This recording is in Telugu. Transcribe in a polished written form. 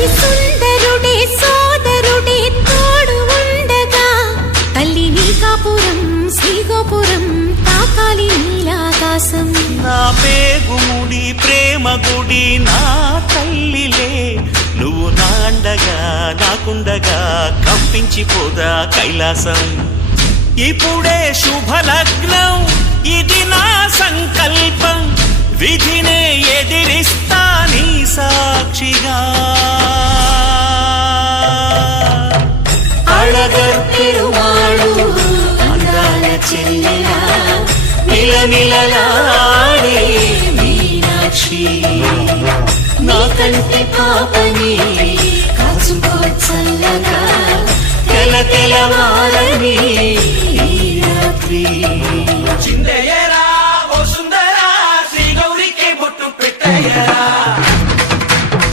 అతి సుందరుడే సోదరుడే తోడు ఉండగా తల్లి నీ కాపురం శ్రీగోపురం తాకాలి నీలాకాశం. నా పేగుముడి ప్రేమ గుడి నా తల్లిలే నువ్వు నాండగా నాకుండగా కంపించిపోదా కైలాసం. ఇప్పుడే శుభలగ్నం ఇది నా సంకల్పం విధినే ఎదిరిస్తా నీ సాక్షిగా. అళగర్ పెరుమాళు అందాల చెల్లెలా నిలనిలలాడే మీనాక్షి నా కంటి పాపని కాచుకో చల్లగా తెల తెలవారని ఈ రాత్రి. చిందయ్యరా ఓ సుందరా శ్రీ గౌరికి బొట్టు పెట్టయ్యరా.